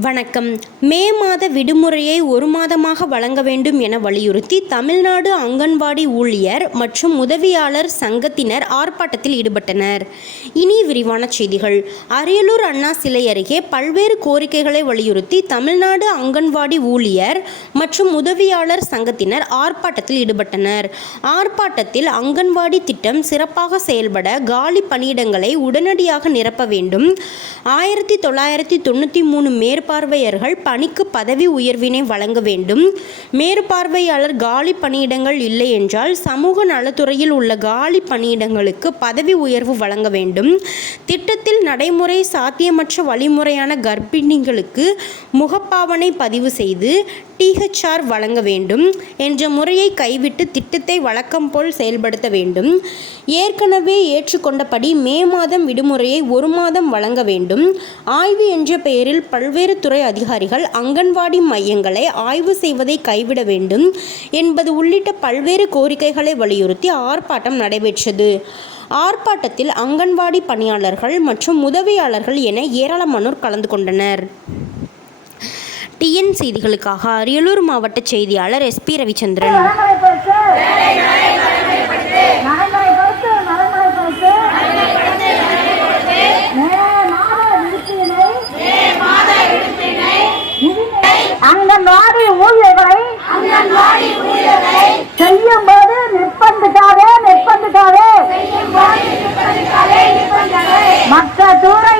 வணக்கம். மே மாத விடுமுறையை ஒரு மாதமாக வழங்க வேண்டும் என வலியுறுத்தி தமிழ்நாடு அங்கன்வாடி ஊழியர் மற்றும் உதவியாளர் சங்கத்தினர் ஆர்ப்பாட்டத்தில் ஈடுபட்டனர். இனி விரிவான செய்திகள். அரியலூர் அண்ணா சிலை அருகே பல்வேறு கோரிக்கைகளை வலியுறுத்தி தமிழ்நாடு அங்கன்வாடி ஊழியர் மற்றும் உதவியாளர் சங்கத்தினர் ஆர்ப்பாட்டத்தில் ஈடுபட்டனர். ஆர்ப்பாட்டத்தில் அங்கன்வாடி திட்டம் சிறப்பாக செயல்பட காலி பணியிடங்களை உடனடியாக நிரப்ப வேண்டும். ஆயிரத்தி தொள்ளாயிரத்தி தொண்ணூற்றி மூணு மேற்பார்வையர்கள் பணிக்கு பதவி உயர்வினை வழங்க வேண்டும். மேற்பார்வையாளர் காலி பணியிடங்கள் இல்லை என்றால் சமூக நலத்துறையில் உள்ள காலி பணியிடங்களுக்கு பதவி உயர்வு வழங்க வேண்டும். திட்டத்தில் நடைமுறை சாத்தியமற்ற வழிமுறையான கர்ப்பிணிகளுக்கு முகப்பாவனை பதிவு செய்து டிஹெச்ஆர் வழங்க வேண்டும் என்ற முறையை கைவிட்டு திட்டத்தை வழக்கம் போல் செயல்படுத்த வேண்டும். ஏற்கனவே ஏற்றுக்கொண்டபடி மே மாதம் விடுமுறையை ஒரு மாதம் வழங்க வேண்டும். ஆய்வு என்ற பெயரில் பல்வேறு துறை அதிகாரிகள் அங்கன்வாடி மையங்களை ஆய்வு செய்வதை கைவிட வேண்டும் என்பது உள்ளிட்ட பல்வேறு கோரிக்கைகளை வலியுறுத்தி ஆர்ப்பாட்டம் நடைபெற்றது. ஆர்ப்பாட்டத்தில் அங்கன்வாடி பணியாளர்கள் மற்றும் உதவியாளர்கள் என ஏராளமானோர் கலந்து கொண்டனர். டிஎன் செய்திகளுக்காக அரியலூர் மாவட்ட செய்தியாளர் எஸ்பி ரவிச்சந்திரன். அங்கன்வாடி ஊழியர்களை செய்யும் போது நிர்பந்திக்காதே நிர்பந்திக்காதே. மற்ற தூரை